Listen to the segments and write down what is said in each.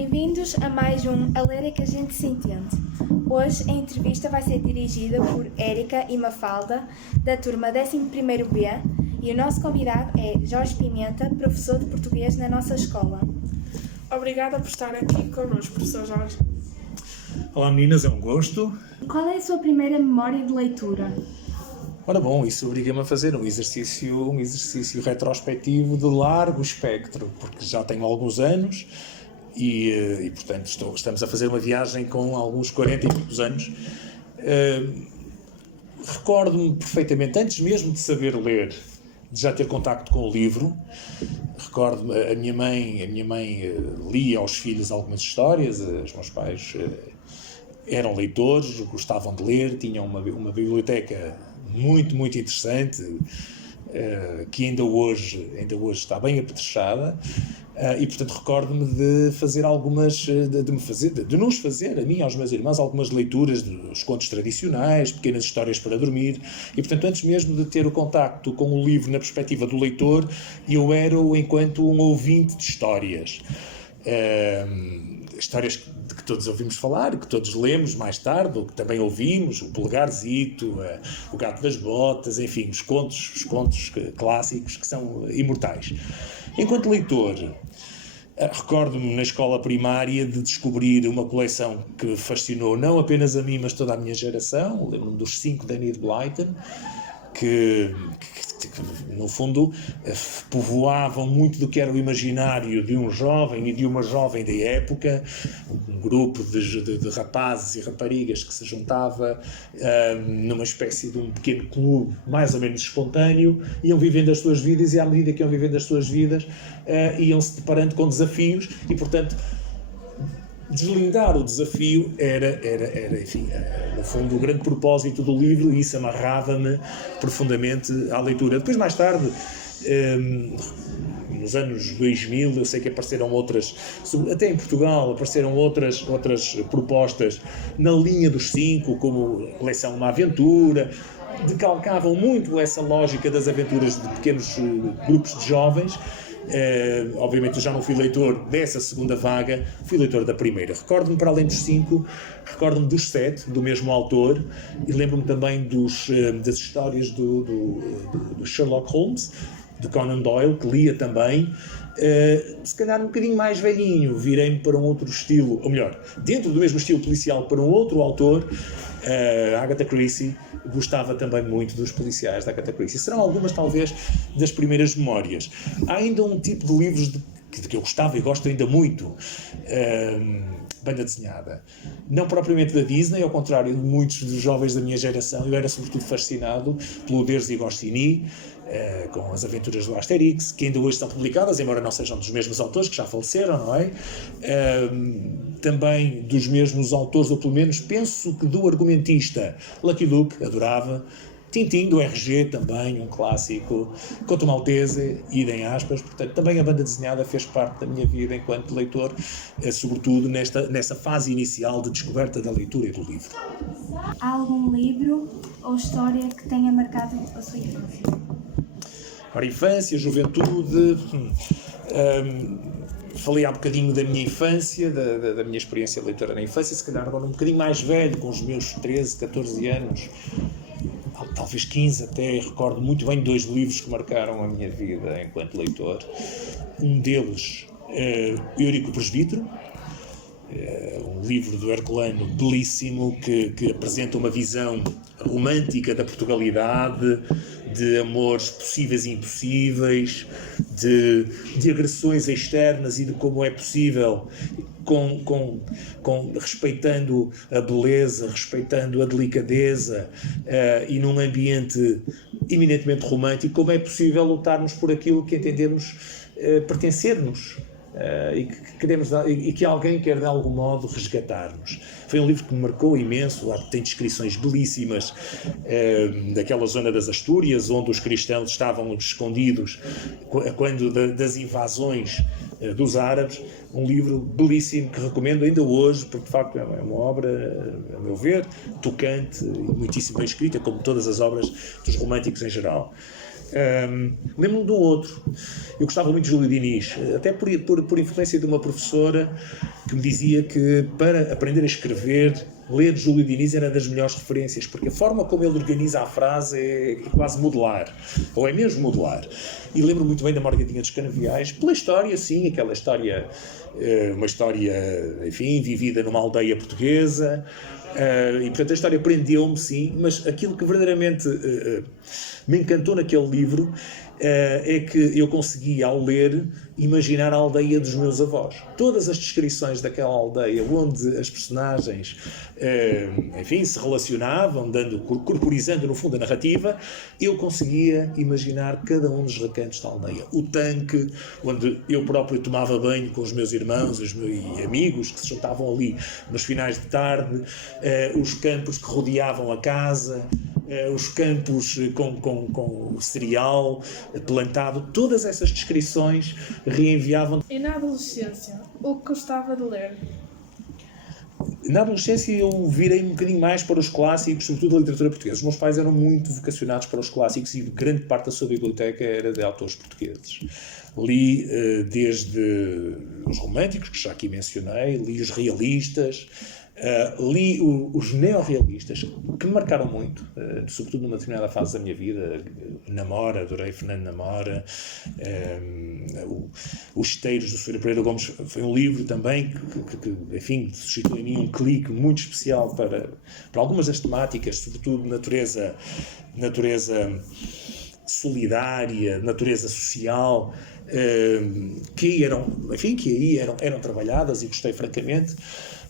Bem-vindos a mais um A Ler é que a gente se entende. Hoje a entrevista vai ser dirigida por Érica e Mafalda, da turma 11º B, e o nosso convidado é Jorge Pimenta, professor de português na nossa escola. Obrigada por estar aqui connosco, professor Jorge. Olá meninas, é um gosto. Qual é a sua primeira memória de leitura? Ora bom, isso obriga-me a fazer um exercício retrospectivo de largo espectro, porque já tenho alguns anos e portanto, estamos a fazer uma viagem com alguns 40 e poucos anos. Recordo-me perfeitamente, antes mesmo de saber ler, de já ter contacto com o livro. Recordo-me, a minha mãe lia aos filhos algumas histórias, os meus pais eram leitores, gostavam de ler, tinham uma biblioteca muito, muito interessante, que ainda hoje está bem apetrechada, e portanto recordo-me de fazer de nos fazer, a mim e aos meus irmãos, algumas leituras dos contos tradicionais, pequenas histórias para dormir, e portanto antes mesmo de ter o contacto com o livro na perspectiva do leitor, eu era enquanto um ouvinte de histórias. Histórias de que todos ouvimos falar, que todos lemos mais tarde, ou que também ouvimos, o Polegarzito, o Gato das Botas, enfim, os contos clássicos que são imortais. Enquanto leitor, recordo-me na escola primária de descobrir uma coleção que fascinou não apenas a mim, mas toda a minha geração. Lembro-me dos 5 de Enid Blyton, que no fundo povoavam muito do que era o imaginário de um jovem e de uma jovem da época, um grupo de rapazes e raparigas que se juntava numa espécie de um pequeno clube mais ou menos espontâneo, iam vivendo as suas vidas e à medida que iam vivendo as suas vidas iam-se deparando com desafios e portanto deslindar o desafio era enfim, no fundo, o grande propósito do livro, e isso amarrava-me profundamente à leitura. Depois, mais tarde, nos anos 2000, eu sei que apareceram outras, até em Portugal, apareceram outras propostas na linha dos 5, como a coleção Uma Aventura, decalcavam muito essa lógica das aventuras de pequenos grupos de jovens. Obviamente eu já não fui leitor dessa segunda vaga, fui leitor da primeira. Recordo-me, para além dos 5, recordo-me dos 7, do mesmo autor, e lembro-me também das histórias do Sherlock Holmes, de Conan Doyle, que lia também. Se calhar um bocadinho mais velhinho, virei-me para um outro estilo, ou melhor, dentro do mesmo estilo policial, para um outro autor, Agatha Christie. Gostava também muito dos policiais da Agatha Christie. Serão algumas, talvez, das primeiras memórias. Há ainda um tipo de livros que eu gostava e gosto ainda muito, banda desenhada. Não propriamente da Disney, ao contrário de muitos dos jovens da minha geração, eu era sobretudo fascinado pelo Deleuze e Goscinny, com as aventuras do Asterix, que ainda hoje estão publicadas, embora não sejam dos mesmos autores, que já faleceram, não é? Também dos mesmos autores, ou pelo menos penso que do argumentista Lucky Luke, adorava. Tintin, do RG, também um clássico. Conto Maltese, idem aspas. Portanto, também a banda desenhada fez parte da minha vida enquanto leitor, sobretudo nessa fase inicial de descoberta da leitura e do livro. Há algum livro ou história que tenha marcado a sua infância? Ora, infância, juventude. Falei há bocadinho da minha infância, da minha experiência leitora na infância, se calhar agora um bocadinho mais velho, com os meus 13, 14 anos, talvez 15 até. Recordo muito bem 2 livros que marcaram a minha vida enquanto leitor. Um deles, Eurico Presbítero, um livro do Herculano belíssimo, que apresenta uma visão romântica da Portugalidade, de amores possíveis e impossíveis, de agressões externas e de como é possível, respeitando a beleza, respeitando a delicadeza, e num ambiente eminentemente romântico, como é possível lutarmos por aquilo que entendemos pertencer-nos. E que queremos e que alguém quer de algum modo resgatar-nos. Foi um livro que me marcou imenso. Tem descrições belíssimas daquela zona das Astúrias, onde os cristãos estavam escondidos quando das invasões dos árabes. Um livro belíssimo que recomendo ainda hoje, porque de facto é uma obra, a meu ver, tocante e muitíssimo bem escrita, como todas as obras dos românticos em geral. Lembro-me de um outro. Eu gostava muito de Júlio Diniz, até por influência de uma professora que me dizia que para aprender a escrever, ler Júlio Diniz era das melhores referências, porque a forma como ele organiza a frase é quase modular, ou é mesmo modular. E lembro muito bem da Morgadinha dos Canaviais, pela história, sim, aquela história, uma história, enfim, vivida numa aldeia portuguesa, e portanto a história prendeu-me, sim, mas aquilo que verdadeiramente me encantou naquele livro é que eu consegui, ao ler, imaginar a aldeia dos meus avós. Todas as descrições daquela aldeia, onde as personagens, enfim, se relacionavam, corporizando no fundo a narrativa, eu conseguia imaginar cada um dos recantos da aldeia. O tanque, onde eu próprio tomava banho com os meus irmãos e amigos, que se juntavam ali nos finais de tarde, os campos que rodeavam a casa, os campos com cereal plantado, todas essas descrições reenviavam. E na adolescência, o que gostava de ler? Na adolescência eu virei um bocadinho mais para os clássicos, sobretudo da literatura portuguesa. Os meus pais eram muito vocacionados para os clássicos e grande parte da sua biblioteca era de autores portugueses. Li desde os românticos, que já aqui mencionei, li os realistas, li os neorrealistas, que me marcaram muito, sobretudo numa determinada fase da minha vida. Namora, adorei Fernando Namora, Os Esteiros do Ferreira Pereira Gomes foi um livro também que enfim, suscitou em mim um clique muito especial para algumas das temáticas, sobretudo natureza solidária, natureza social, que aí eram trabalhadas, e gostei francamente,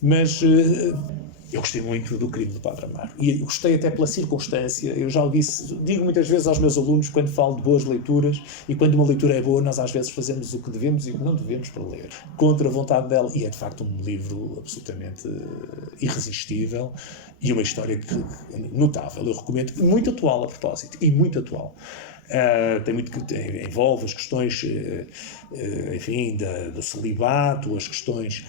mas eu gostei muito do Crime do Padre Amaro. E gostei até pela circunstância. Eu já digo muitas vezes aos meus alunos, quando falo de boas leituras, e quando uma leitura é boa, nós às vezes fazemos o que devemos e o que não devemos para ler, contra a vontade dela. E é de facto um livro absolutamente irresistível e uma história notável. Eu recomendo, muito atual a propósito, e muito atual. Envolve as questões, enfim, do celibato, as questões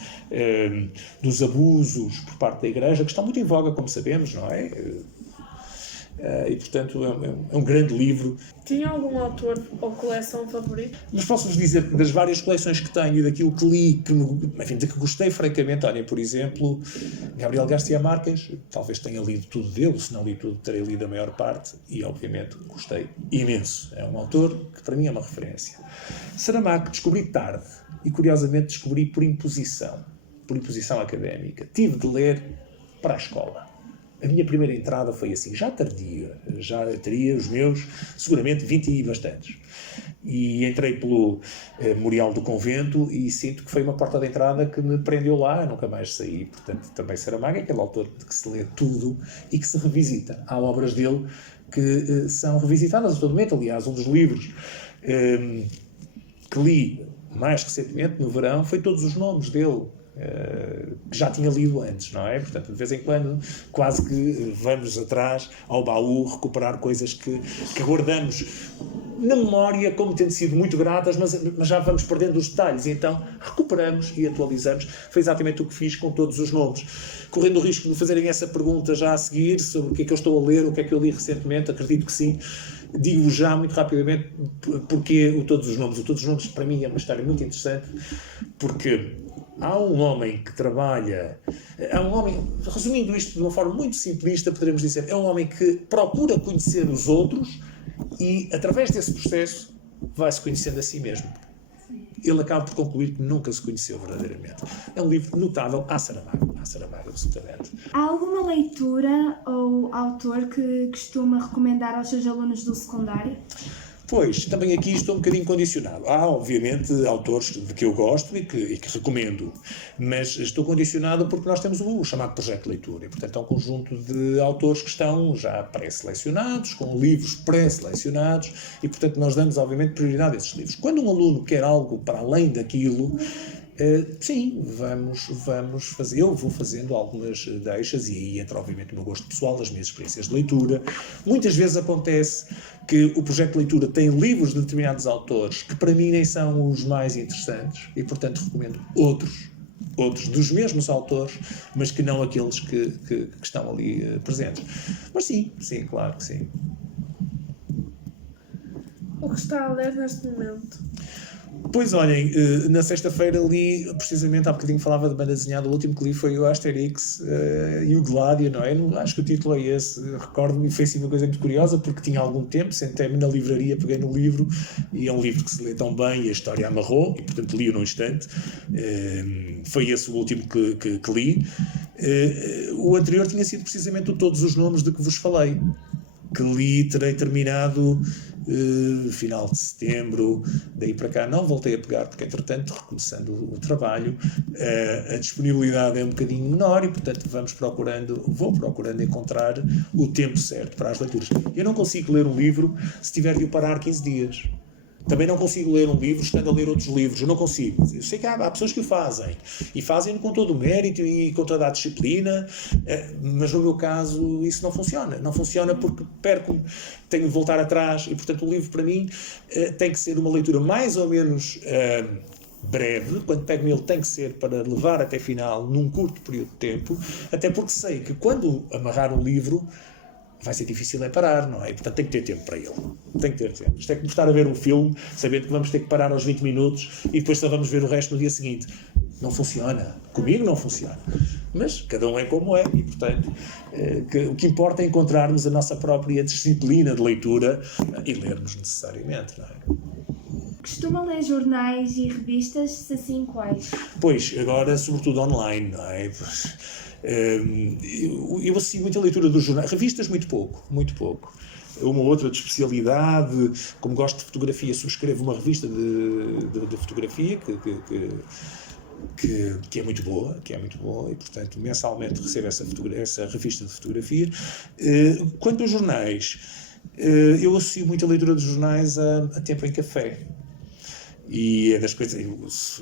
dos abusos por parte da Igreja, que estão muito em voga, como sabemos, não é? E, portanto, é um grande livro. Tinha algum autor ou coleção favorita? Mas posso-vos dizer que das várias coleções que tenho e daquilo que li, de que gostei francamente, olhem, por exemplo, Gabriel García Márquez, talvez tenha lido tudo dele, se não li tudo, terei lido a maior parte, e obviamente gostei imenso. É um autor que para mim é uma referência. Saramago descobri tarde, e curiosamente descobri por imposição académica. Tive de ler para a escola. A minha primeira entrada foi assim, já tardia, já teria os meus, seguramente, 20 e bastantes. E entrei pelo Memorial do Convento e sinto que foi uma porta de entrada que me prendeu lá, nunca mais saí. Portanto, também Saramago é aquele autor de que se lê tudo e que se revisita. Há obras dele que são revisitadas a todo momento. Aliás, um dos livros que li mais recentemente, no verão, foi Todos os Nomes dele, que já tinha lido antes, não é? Portanto, de vez em quando, quase que vamos atrás ao baú recuperar coisas que guardamos na memória como tendo sido muito gratas, mas já vamos perdendo os detalhes, e então recuperamos e atualizamos. Foi exatamente o que fiz com Todos os Nomes. Correndo o risco de me fazerem essa pergunta já a seguir, sobre o que é que eu estou a ler, o que é que eu li recentemente, acredito que sim. Digo já muito rapidamente porque o Todos os Nomes. O Todos os Nomes, para mim, é uma história muito interessante, porque há um homem que trabalha, resumindo isto de uma forma muito simplista, poderemos dizer, é um homem que procura conhecer os outros e, através desse processo, vai-se conhecendo a si mesmo. Ele acaba por concluir que nunca se conheceu verdadeiramente. É um livro notável à Saramago, absolutamente. Há alguma leitura ou autor que costuma recomendar aos seus alunos do secundário? Pois, também aqui estou um bocadinho condicionado. Há, obviamente, autores de que eu gosto e que recomendo, mas estou condicionado porque nós temos o chamado projeto de leitura, e, portanto, é um conjunto de autores que estão já pré-selecionados, com livros pré-selecionados, e, portanto, nós damos, obviamente, prioridade a esses livros. Quando um aluno quer algo para além daquilo, sim, vamos fazer. Eu vou fazendo algumas deixas, e aí entra, obviamente, o meu gosto pessoal, as minhas experiências de leitura. Muitas vezes acontece que o projeto de leitura tem livros de determinados autores que para mim nem são os mais interessantes, e, portanto, recomendo outros dos mesmos autores, mas que não aqueles que estão ali presentes. Mas sim, claro que sim. O que está a ler neste momento? Pois olhem, na sexta-feira li, precisamente há bocadinho falava de banda desenhada, o último que li foi o Asterix e o Gládio, não é? Acho que o título é esse, recordo-me, foi assim uma coisa muito curiosa, porque tinha algum tempo, sentei-me na livraria, peguei no livro, e é um livro que se lê tão bem e a história amarrou, e portanto li-o num instante. Foi esse o último que li. O anterior tinha sido precisamente o Todos os Nomes de que vos falei, que li, terei terminado final de setembro, daí para cá não voltei a pegar, porque entretanto, recomeçando o trabalho, a disponibilidade é um bocadinho menor e portanto vou procurando encontrar o tempo certo para as leituras. Eu não consigo ler um livro se tiver de o parar 15 dias. Também não consigo ler um livro estando a ler outros livros. Eu não consigo. Eu sei que há pessoas que o fazem. E fazem-no com todo o mérito e com toda a disciplina. Mas no meu caso isso não funciona. Não funciona porque perco-me. Tenho de voltar atrás. E portanto o livro para mim tem que ser uma leitura mais ou menos breve. Quando pego nele tem que ser para levar até final num curto período de tempo. Até porque sei que quando amarrar um livro vai ser difícil parar, não é? E, portanto, tem que ter tempo para ele. Tem que ter tempo. Isto é como estar a ver um filme, sabendo que vamos ter que parar aos 20 minutos e depois só vamos ver o resto no dia seguinte. Não funciona. Comigo não funciona. Mas cada um é como é e, portanto, o que importa é encontrarmos a nossa própria disciplina de leitura e lermos necessariamente, não é? Costuma ler jornais e revistas, se assim quais? Pois, agora, sobretudo online, não é? Eu associo muito a leitura dos jornais, revistas muito pouco. Uma outra de especialidade, como gosto de fotografia, subscrevo uma revista de fotografia que é muito boa, e portanto mensalmente recebo essa revista de fotografia. Quanto aos jornais, eu associo muito a leitura dos jornais a tempo em café. E é das coisas,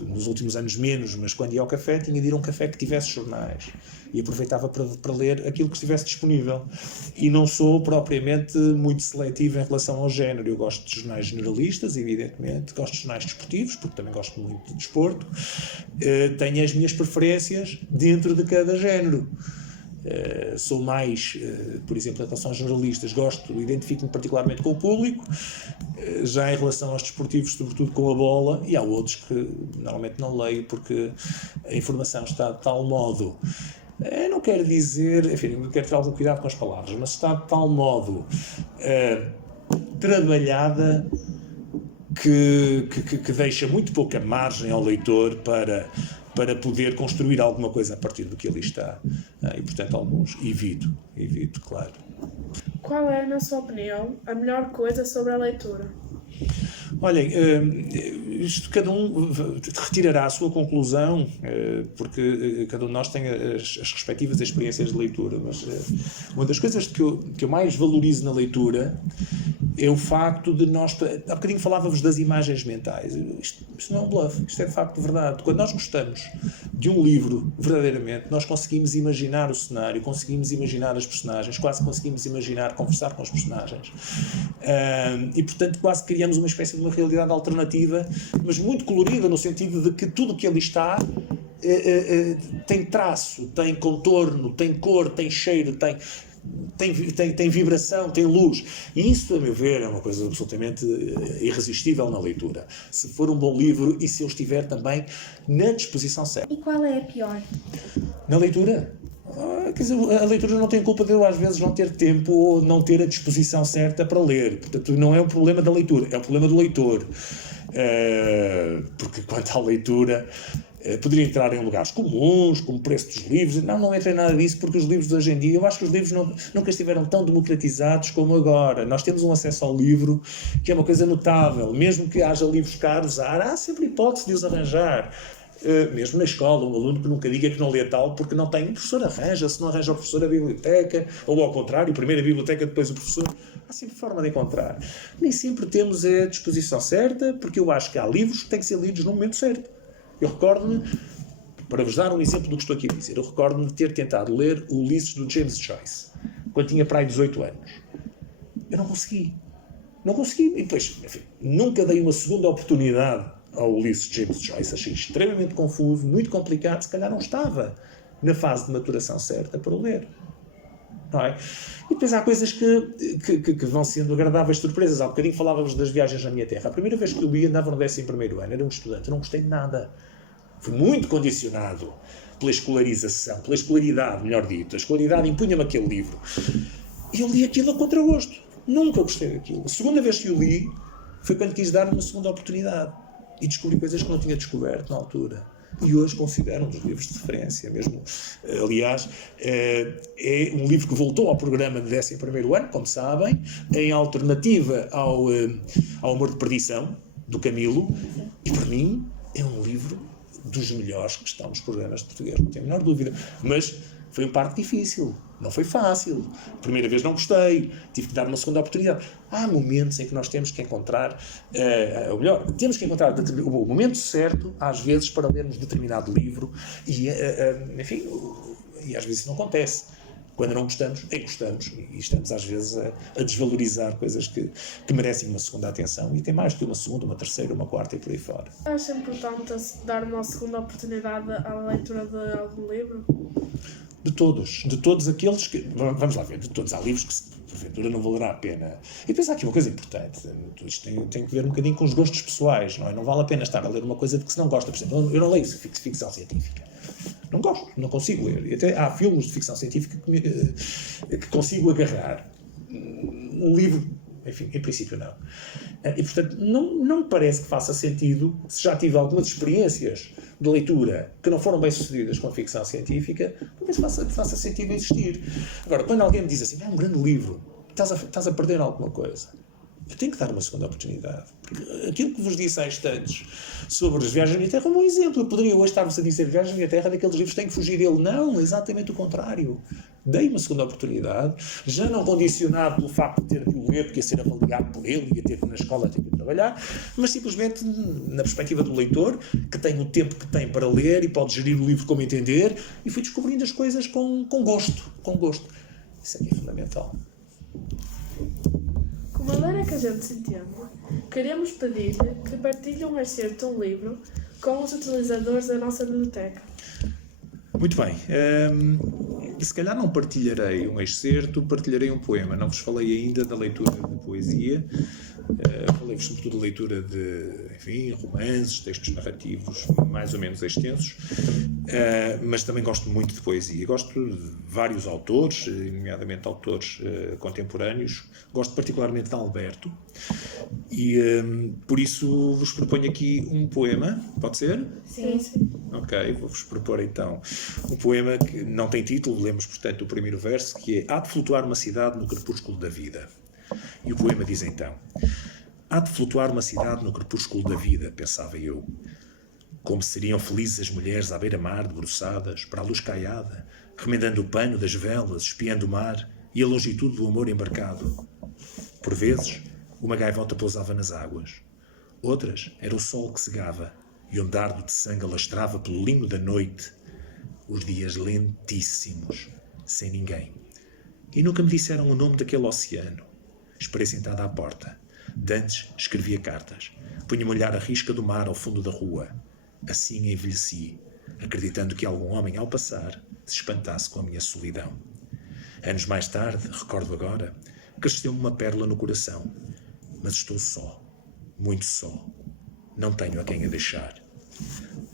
nos últimos anos menos, mas quando ia ao café tinha de ir a um café que tivesse jornais e aproveitava para ler aquilo que estivesse disponível. E não sou propriamente muito seletivo em relação ao género. Eu gosto de jornais generalistas, evidentemente, gosto de jornais desportivos, porque também gosto muito de desporto. Tenho as minhas preferências dentro de cada género. Sou mais, por exemplo, em relação aos jornalistas, identifico-me particularmente com o público, já em relação aos desportivos, sobretudo com a bola, e há outros que normalmente não leio porque a informação está de tal modo, não quero dizer, enfim, quero ter algum cuidado com as palavras, mas está de tal modo trabalhada que deixa muito pouca margem ao leitor para poder construir alguma coisa a partir do que ali está. E, portanto, alguns evito, claro. Qual é, na sua opinião, a melhor coisa sobre a leitura? Olhem, isto cada um retirará a sua conclusão, porque cada um de nós tem as respectivas experiências de leitura, mas uma das coisas que eu mais valorizo na leitura é o facto de nós... Há bocadinho falava-vos das imagens mentais. Isto não é um bluff, isto é de facto verdade. Quando nós gostamos de um livro, verdadeiramente, nós conseguimos imaginar o cenário, conseguimos imaginar as personagens, quase conseguimos imaginar, conversar com os personagens. E, portanto, quase criamos uma espécie de uma realidade alternativa, mas muito colorida, no sentido de que tudo o que ali está tem traço, tem contorno, tem cor, tem cheiro, tem vibração, tem luz. E isso, a meu ver, é uma coisa absolutamente irresistível na leitura. Se for um bom livro e se eu estiver também na disposição certa. E qual é a pior? Na leitura? Quer dizer, a leitura não tem culpa de eu às vezes não ter tempo ou não ter a disposição certa para ler. Portanto, não é um problema da leitura, é um problema do leitor. Porque quanto à leitura, poderia entrar em lugares comuns, como o preço dos livros. Não entra em nada disso, porque os livros de hoje em dia, eu acho que os livros nunca estiveram tão democratizados como agora. Nós temos um acesso ao livro que é uma coisa notável. Mesmo que haja livros caros, há sempre hipótese de os arranjar. Mesmo na escola, um aluno que nunca diga que não lê tal porque não tem, o professor arranja, se não arranja o professor a biblioteca, ou ao contrário, primeiro a biblioteca, depois o professor. Há sempre forma de encontrar. Nem sempre temos a disposição certa, porque eu acho que há livros que têm que ser lidos no momento certo. Eu recordo-me, para vos dar um exemplo do que estou aqui a dizer, eu recordo-me de ter tentado ler o Ulisses do James Joyce, quando tinha para aí 18 anos. Eu não consegui. E depois, enfim, nunca dei uma segunda oportunidade ao Ulisses de James Joyce. Achei extremamente confuso, muito complicado, se calhar não estava na fase de maturação certa para o ler. não é? E depois há coisas que vão sendo agradáveis surpresas. Há bocadinho falávamos das viagens à minha terra. A primeira vez que eu li, andava no 11º ano, era um estudante, eu não gostei de nada. Fui muito condicionado pela escolarização, pela escolaridade, melhor dito. A escolaridade impunha-me aquele livro. E eu li aquilo a contragosto. Nunca gostei daquilo. A segunda vez que eu li foi quando quis dar uma segunda oportunidade. E descobri coisas que não tinha descoberto na altura. E hoje considero um dos livros de referência mesmo. Aliás, é um livro que voltou ao programa de 11º ano, como sabem, em alternativa ao Amor de Perdição, do Camilo. E para mim é um livro dos melhores que estão nos programas de português, não tenho a menor dúvida. Mas foi um parte difícil, não foi fácil. A primeira vez não gostei, tive que dar uma segunda oportunidade. Há momentos em que nós temos que encontrar, ou melhor, temos que encontrar o momento certo, às vezes, para lermos determinado livro, e, enfim, e às vezes isso não acontece. Quando não gostamos, gostamos, e estamos às vezes a desvalorizar coisas que merecem uma segunda atenção, e tem mais do que uma segunda, uma terceira, uma quarta e por aí fora. Acha importante dar uma segunda oportunidade à leitura de algum livro? De todos aqueles que... Vamos lá ver, de todos. Há livros que, porventura, não valerá a pena. E depois há aqui uma coisa importante. Isto tem que ver um bocadinho com os gostos pessoais, não é? Não vale a pena estar a ler uma coisa de que se não gosta. Por exemplo, eu não leio ficção científica. Não gosto, não consigo ler. E até há filmes de ficção científica que consigo agarrar. Um livro, enfim, em princípio não. E, portanto, não me parece que faça sentido, se já tive algumas experiências de leitura que não foram bem sucedidas com a ficção científica, talvez faça sentido existir. Agora, quando alguém me diz assim, é um grande livro, estás a perder alguma coisa, eu tenho que dar uma segunda oportunidade. Porque aquilo que vos disse há instantes sobre as Viagens à Minha Terra é um bom exemplo. Eu poderia hoje estar-vos a dizer Viagens à Minha Terra, daqueles livros que tenho que fugir dele. Não, exatamente o contrário. Dei uma segunda oportunidade, já não condicionado pelo facto de ter de o ler, porque ia ser avaliado por ele, ia ter que ir na escola, ter que trabalhar, mas simplesmente na perspectiva do leitor, que tem o tempo que tem para ler e pode gerir o livro como entender, e fui descobrindo as coisas com gosto. Isso aqui é fundamental. Como a maneira que a gente se entende, queremos pedir-lhe que partilhe um excerto de um livro com os utilizadores da nossa biblioteca. Muito bem. Se calhar não partilharei um excerto, partilharei um poema. Não vos falei ainda da leitura de poesia. Falei-vos sobretudo da leitura de, enfim, romances, textos narrativos mais ou menos extensos, mas também gosto muito de poesia. Gosto de vários autores, nomeadamente autores contemporâneos. Gosto particularmente de Alberto e por isso vos proponho aqui um poema. Pode ser? Sim. Ok, vou-vos propor então um poema que não tem título, lemos portanto o primeiro verso, que é Há de flutuar uma cidade no crepúsculo da vida. E o poema diz então: Há de flutuar uma cidade no crepúsculo da vida, pensava eu. Como seriam felizes as mulheres à beira-mar, debruçadas, para a luz caiada, remendando o pano das velas, espiando o mar e a longitude do amor embarcado. Por vezes, uma gaivota pousava nas águas. Outras, era o sol que cegava e um dardo de sangue alastrava pelo limo da noite. Os dias lentíssimos, sem ninguém. E nunca me disseram o nome daquele oceano. Esperei sentada à porta. Dantes escrevia cartas. Punha-me a olhar a risca do mar ao fundo da rua. Assim envelheci, acreditando que algum homem, ao passar, se espantasse com a minha solidão. Anos mais tarde, recordo agora, cresceu-me uma pérola no coração. Mas estou só, muito só. Não tenho a quem a deixar.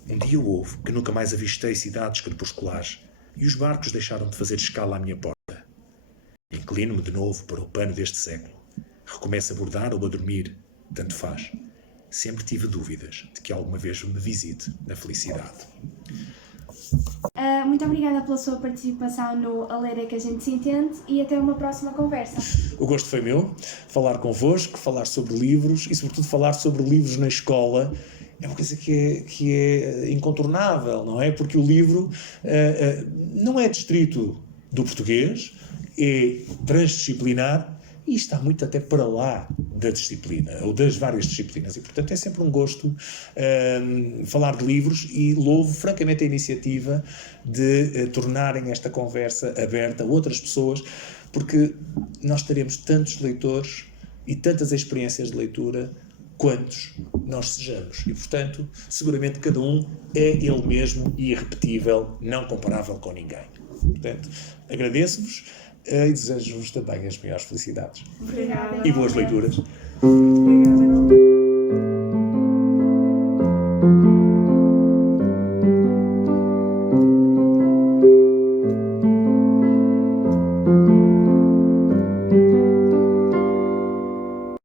Um dia houve que nunca mais avistei cidades crepusculares e os barcos deixaram de fazer escala à minha porta. Inclino-me de novo para o pano deste século. Recomeço a bordar ou a dormir, tanto faz. Sempre tive dúvidas de que alguma vez me visite na felicidade. Muito obrigada pela sua participação no A Ler é que a gente se entende e até uma próxima conversa. O gosto foi meu, falar convosco, falar sobre livros e sobretudo falar sobre livros na escola. É uma coisa que é incontornável, não é? Porque o livro não é distrito do português, é transdisciplinar e está muito até para lá da disciplina, ou das várias disciplinas. E, portanto, é sempre um gosto falar de livros e louvo francamente a iniciativa de tornarem esta conversa aberta a outras pessoas, porque nós teremos tantos leitores e tantas experiências de leitura quantos nós sejamos. E, portanto, seguramente cada um é ele mesmo e irrepetível, não comparável com ninguém. Portanto, agradeço-vos e desejo-vos também as maiores felicidades. Obrigada. E boas leituras. Obrigada.